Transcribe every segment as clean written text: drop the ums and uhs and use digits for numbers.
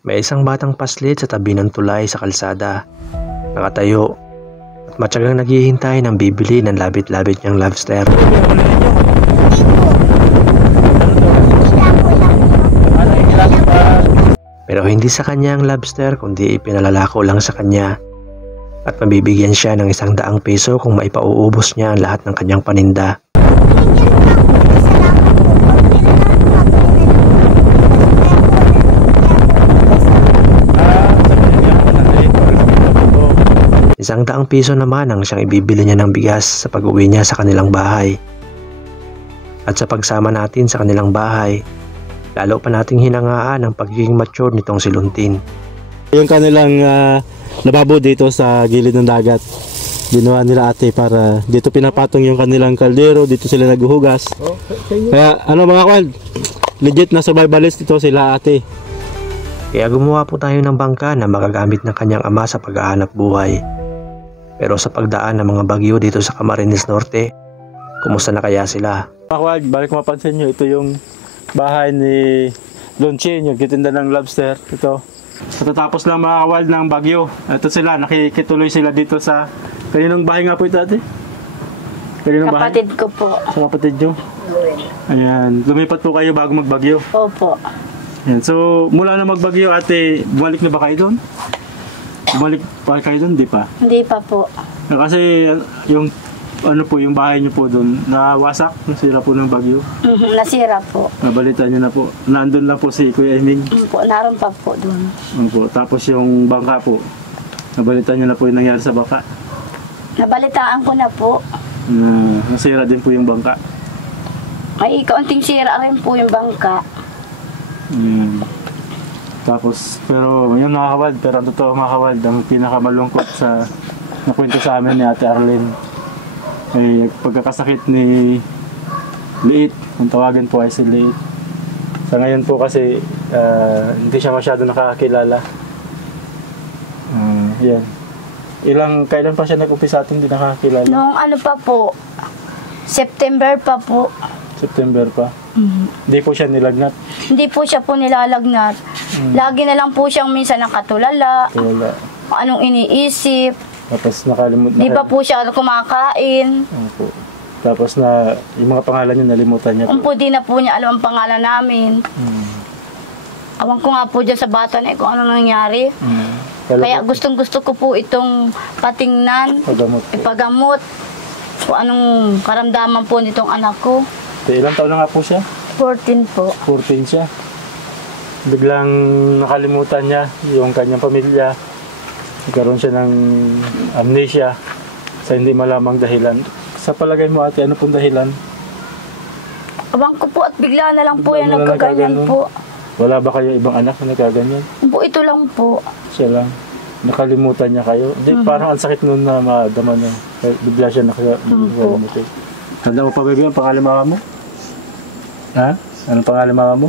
May isang batang paslit sa tabi ng tulay sa kalsada. Nakatayo at matyagang naghihintay ng bibili ng labit-labit niyang lobster. Pero hindi sa kanya ang lobster kundi ipinalalako lang sa kanya. At mabibigyan siya ng 100 piso kung maipauubos niya ang lahat ng kanyang paninda. ₱100 piso naman ang siyang ibibili niya ng bigas sa pag-uwi niya sa kanilang bahay. At sa pagsama natin sa kanilang bahay, lalo pa nating hinangaan ang pagiging mature nitong si Luntin. Yung kanilang lababo dito sa gilid ng dagat, ginawa nila ate para dito pinapatong yung kanilang kaldero, dito sila naghuhugas. Kaya ano mga kwal, legit na survivalist dito sila ate. Kaya gumawa po tayo ng bangka na magagamit ng kanyang ama sa paghahanap buhay. Pero sa pagdaan ng mga bagyo dito sa Camarines Norte, kumusta na kaya sila? Mga kwal, balik mapansin nyo, ito yung bahay ni Lonchin, yung kitinda ng lobster. Ito. Matatapos lang mga kawal ng bagyo. Ito sila, nakikituloy sila dito sa... Kaninong bahay nga po ito ate? Kaninong bahay? Kapatid ko po. Sa kapatid nyo? Ayan. Lumipat po kayo bago magbagyo? Opo. Ayan. So, mula na magbagyo ate, bumalik na ba kayo doon? Bumalik pa kayo doon? Hindi pa? Hindi pa po. Kasi yung... Ano po, yung bahay niyo po doon, nawasak, nasira po ng bagyo. Nasira po. Nabalitan niyo na po. Nandun lang po si Kuya Eming. Po, naroon pa po doon. Opo. Tapos yung bangka po, nabalitan niyo na po yung nangyari sa bangka. Nabalitaan ko na po. Nasira din po yung bangka. Ay, kaunting sira rin po yung bangka. Tapos, pero yun nakakawad, pero ang totoo makakawad, ang pinakamalungkot sa nakwento sa amin ni Ate Arlene. Ay pagkakasakit ni Liit, kung tawagan po ay si Liit. Sa ngayon po kasi hindi siya masyado nakakakilala. Yan. Kailan pa siya nag-umpisa atin hindi nakakilala? Noong ano pa po, September pa po. September pa? Hindi po siya nilagnat? Hindi po siya po nilalagnat. Lagi na lang po siyang minsan nakatulala. Wala. Anong iniisip. Tapos nakalimutan. Di ba po siya kumakain? Opo. Tapos yung mga pangalan niya nalimutan niya po. Di na po niya alam ang pangalan namin. Awan ko nga po dyan sa bata na kung ano nangyari. Kaya gustong-gusto ko po itong patingnan, ipagamot. Kung anong karamdaman po nitong anak ko. Ilang taon na nga po siya? 14 po. 14 siya. Biglang nakalimutan niya yung kanyang pamilya. Nagkaroon siya ng amnesia sa hindi malamang dahilan. Sa palagay mo ate, ano pong dahilan? Abang ko po at bigla na lang po yan nagkaganyan po. Wala ba kayo ibang anak na nagkaganyan? Po, ito lang po. Siya lang. Nakalimutan niya kayo. Parang ang sakit nun na madama niya. Bigla siya nakalimutan. Tanda mo pa bebe ang pangalan mama mo? Ha? Anong pangalan mama mo?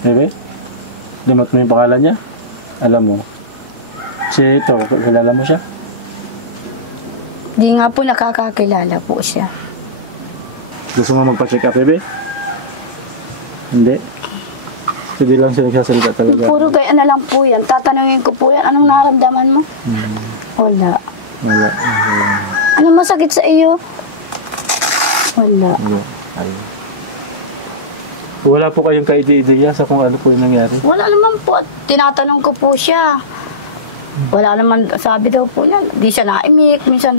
Bebe? Limot mo yung pangalan niya? Alam mo? Si ito, kilala mo siya? Di nga po nakakakilala po siya. Gusto mo magpa-check up, bebe? Hindi? Hindi lang siya nagsasalita talaga. Puro gaya na lang po yan. Tatanungin ko po yan, anong naramdaman mo? Wala. Wala. Ano masakit sa iyo? Wala. Wala po kayong ka-ideya sa kung ano po yung nangyari? Wala naman po. Tinatanong ko po siya. Wala naman, sabi daw po niya, di siya naimik, minsan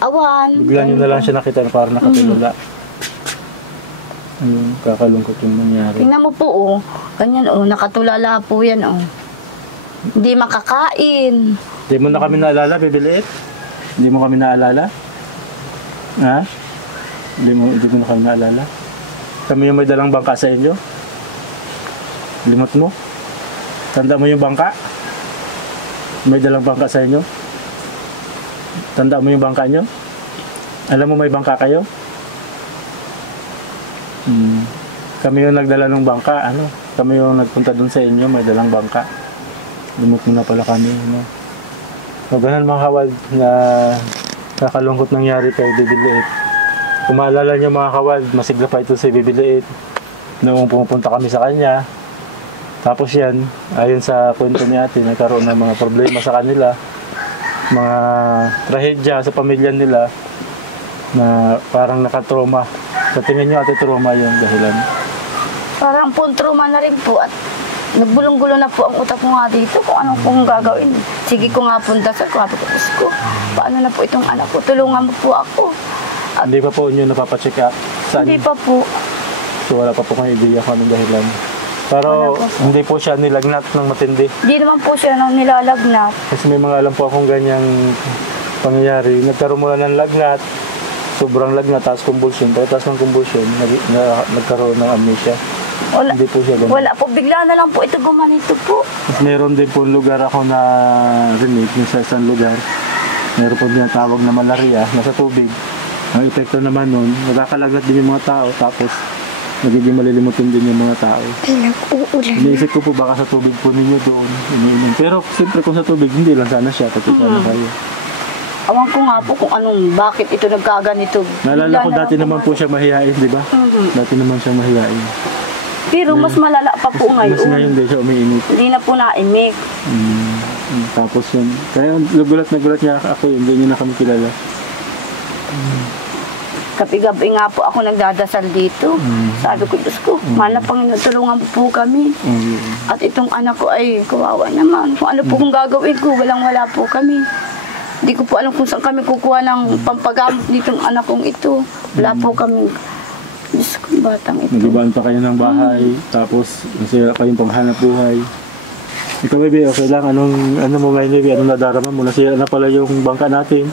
awan. Bigla niyo na lang siya nakita na parang nakatulala. Kakalungkot yung nangyari. Tingnan mo po, oh. Ganyan, oh. Nakatulala po yan, oh. Hindi makakain. Hindi mo na kami naalala, Bibiliit? Hindi mo kami naalala? Ha? Hindi mo na kami naalala? Kami yung may dalang bangka sa inyo? Limot mo? Tanda mo yung bangka? May dalang bangka sa inyo? Tanda mo yung bangka nyo? Alam mo may bangka kayo? Kami yung nagdala ng bangka, ano? Kami yung nagpunta dun sa inyo, may dalang bangka. Limot mo na pala kami, no? So, ganun mga kawal na kakalungkot nangyari kay Bibiliit. Kung maalala niyo mga kawal, masigla pa ito si Bibiliit. Noong pumupunta kami sa kanya, Tapos yan, ayon sa kwento ni ate, nagkaroon ng mga problema sa kanila, mga trahedya sa pamilya nila na parang nakatrauma. Sa tingin nyo ate, trauma yung dahilan? Parang po trauma na rin po at nagbulong-gulo na po ang utak ko nga dito kung anong kong gagawin. Sige ko nga po dasal ko, habi ko, paano na po itong anak ko, tulungan mo po ako. At Hindi pa po nyo napapacheck up? Saan? hindi pa po. So wala pa po kayong ideya kung anong dahilan. Pero Wala po. hindi po siya nilagnat ng matindi. Hindi naman po siya nang nilalagnat. Kasi may mga alam po akong ganyang pangyayari. Nagkaroon mula ng lagnat, sobrang lagnat, tapos convulsion. Pagkatapos ng convulsion, nagkaroon ng amnesia. Wala, Hindi po siya ganun. wala po, bigla na lang po ito gumanito po. At meron din po lugar ako na rinig sa isang lugar. Meron po tinatawag na malaria, nasa tubig. Ang epekto naman nun, nakakalagnat din yung mga tao, tapos nagiging malilimutin din yung mga tao. Iniisip ko po baka sa tubig po ninyo doon, iniinom. Pero siyempre kung sa tubig, hindi lang sana siya, pati sana kayo. Awan ko nga po kung bakit ito nagkaganito. Naalala ko Bigla na dati lang po naman po siya mahihain, di ba? Mhm. Dati naman siya mahihain. Pero mas malala pa po Mas ngayon. ngayon din siya umiinit. Hindi na po naimik. Tapos yun. Kaya nagulat niya ako yun, hindi niya na kami kilala. Kapi-gabi nga po ako nagdadasal dito. Sabi ko, Diyos ko, mahal na Panginoon, tulungan po kami. At itong anak ko ay kawawa naman. Kung ano po kung gagawin ko, walang-wala po kami. Hindi ko po alam kung saan kami kukuha ng pampagamot nitong anak kong ito. Wala po kami. Diyos ko, batang ito. Nagibaan pa kayo ng bahay, tapos nasira kayong panghanap buhay. Ikaw, baby, okay lang. Ano mo ngayon, baby? Anong nadarama mo? Nasira na pala yung bangka natin.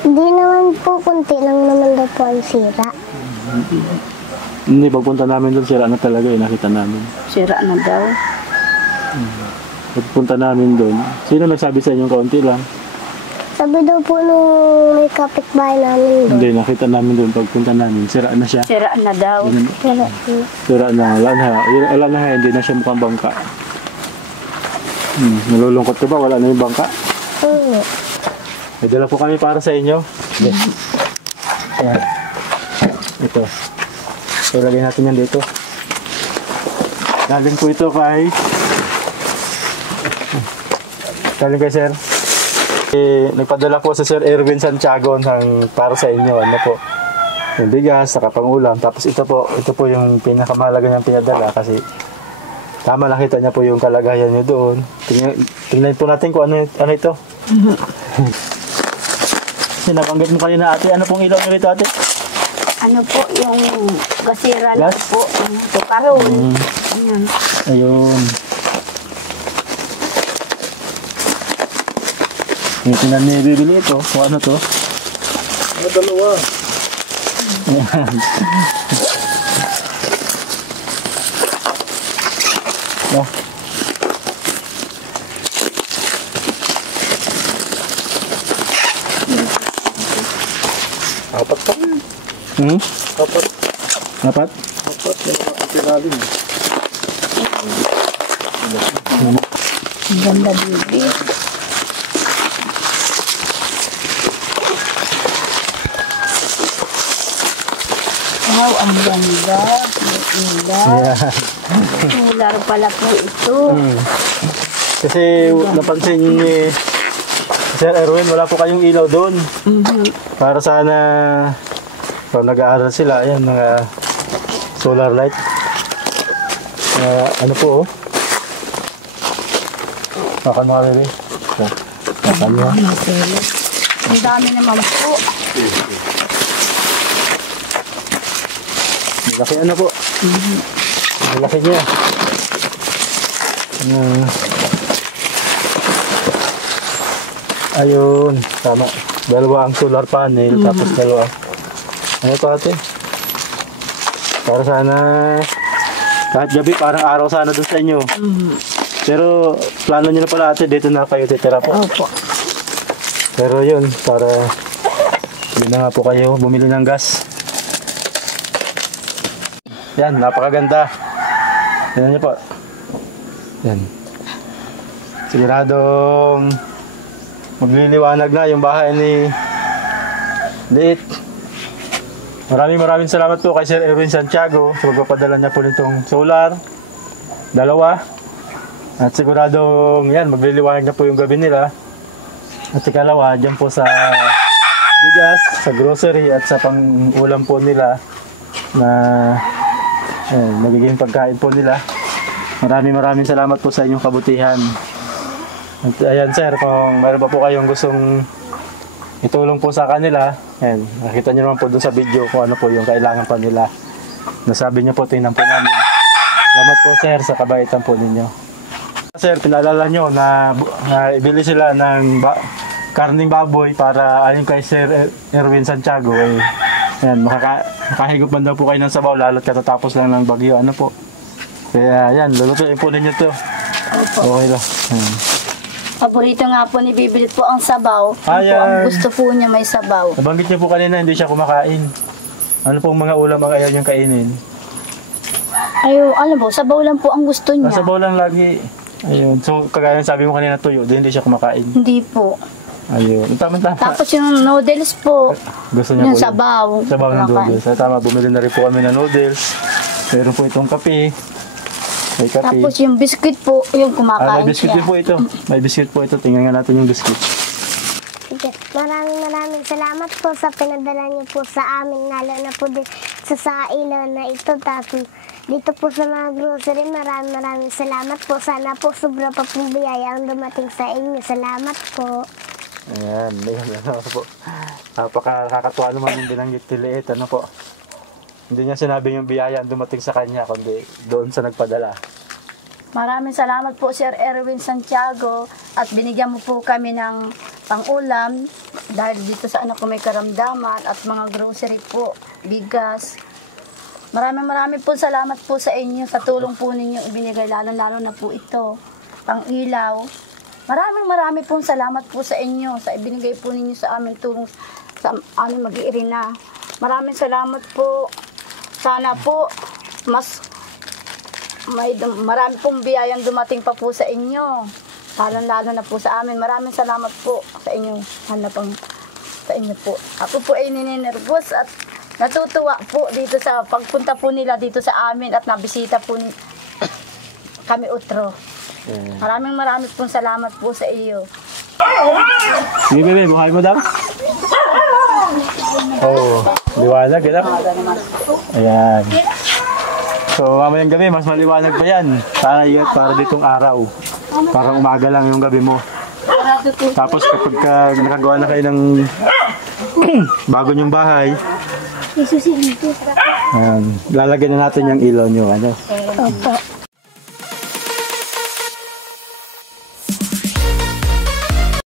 Hindi naman po, kunti lang naman daw po ang sira. Hindi, pagpunta namin doon, sira na talaga eh, nakita namin. Sira na daw. Pagpunta namin doon, sino nagsabi sa inyo kaunti lang? Sabi daw po nung may kapitbahay namin doon. Hindi, nakita namin doon, pagpunta namin, sira na siya. Sira na daw. Sira. Sira na, wala na, hindi na siya mukhang bangka. Nalulungkot ka ba? Wala na yung bangka? Oo. May dala po kami para sa inyo. Yes. Ayan. Ito. So, lagay natin yan dito. Galing po ito kay Sir. Nagpadala po sa Sir Erwin Santiago ng para sa inyo. Ano po? Yung bigas, saka pang-ulam. Tapos ito po yung pinakamahalaga niyang pinadala kasi tama, nakita niya po yung kalagayan niyo doon. Tingnan po natin kung ano ito. Sinabanggit mo kanina ate, ano pong ilaw nyo rito ate? Ano po, yung gasira na Gas? po. Ito, karoon. Ayan. Ayun. Tingnan niya bibili ito. Kung ano to? Ano dalawa? Ayan. Yeah. Apat pa rin. Apat. Apat? Apat. Yung mga pinalim. Ang ganda, baby. Wow, ang ganda. May ilaw. Ayan. Solar pala po ito. Kasi napansin ni Sir Erwin, wala po kayong ilaw doon. Para sana kung nag-aaral sila, ayan, mga solar light. Ano po, oh. Makan mo kami, makan mo. Ang dami naman po. Malaki ano po. Malaki niya. Ayun, tama. Dalawa ang solar panel, tapos dalawa. Ano to ate? Para sana, kahit gabi, parang araw sana doon sa inyo. Pero, plano nyo na pala ate, dito na kayo titira po. Opo. Pero yun, para, yun na nga po kayo, bumili ng gas. Yan, napakaganda. Yan niyo po. Yan. Siguradong magliliwanag na yung bahay ni Liit. Maraming salamat po kay Sir Erwin Santiago sa pagpapadala niya po nitong solar. Dalawa. At siguradong yan, magliliwanag na po yung gabi nila. At ikalawa, dyan po sa bigas, sa grocery at sa pang-ulam po nila na magiging pagkain po nila. Maraming salamat po sa inyong kabutihan. At ayan sir, kung mayroon pa po kayong gustong itulong po sa kanila, ayan, nakita nyo naman po doon sa video kung ano po yung kailangan pa nila. Nasabi nyo po, tingnan po namin. Salamat po sir sa kabaitan po ninyo. Sir, pinaalala nyo na ibili sila ng karning baboy para aling kay Sir Erwin Santiago. Ayan, makahigop man daw po kayo ng sabaw lalo't katatapos lang ng bagyo. Ano po? Kaya yan, lulutuin po ninyo to. Okay lang. Paborito nga po ni Bibilit po ang sabaw. Ayan. Ang gusto po niya may sabaw. Nabanggit niyo po kanina hindi siya kumakain. Ano pong mga ulam ang ayaw niyang kainin? Ayo, alam mo, sabaw lang po ang gusto niya. Sabaw lang lagi. Ayun. So, kagaya sabi mo kanina tuyo, hindi siya kumakain. Hindi po. Ayun. Tama. Tapos yung noodles po, Gusto niya yung po sabaw. Sabaw ng Kumakain. noodles. Tama, bumili na rin po kami ng noodles. Meron po itong kape. May kape. Tapos yung biscuit po, yung kumakain may biscuit siya. din po ito. May biscuit po ito. Tingnan nga natin yung biscuit. Sige. Maraming salamat po sa pinadala niyo po sa amin, lalo na po din sa ilaw na ito. Tapos dito po sa mga grocery, maraming salamat po. Sana po sobra pa pong biyaya ang dumating sa inyo. Salamat po. Ayan. Ano po. Nakakatuwa naman yung binanggit ni Liit. Ano po. Hindi niya sinabi yung biyaya ang dumating sa kanya, kundi doon sa nagpadala. Maraming salamat po Sir Erwin Santiago at binigyan mo po kami ng pang-ulam dahil dito sa anak ko may karamdaman at mga grocery po, bigas. Maraming po salamat po sa inyo sa tulong po ninyo ibinigay lalo na po ito, pang-ilaw. Maraming pong salamat po sa inyo sa ibinigay po ninyo sa amin tulong sa aming mag-iirina. Maraming salamat po. Sana po marami pong biyayang dumating pa po sa inyo. Lalo na po sa amin. Maraming salamat po sa inyo. Sa inyo po. Ako po ay ninenervous at natutuwa po dito sa pagpunta po nila dito sa amin at nabisita po kami utro. Maraming pong salamat po sa iyo. Sige bebe, buhay mo daw. Liwanag, anak. Ayan. So, mamayang gabi, mas maliwanag pa yan. Para ditong araw. Parang umaga lang yung gabi mo. Tapos kapag nakagawa na kayo ng bago nyong bahay, lalagyan na natin yung ilaw nyo. Ano? Opo.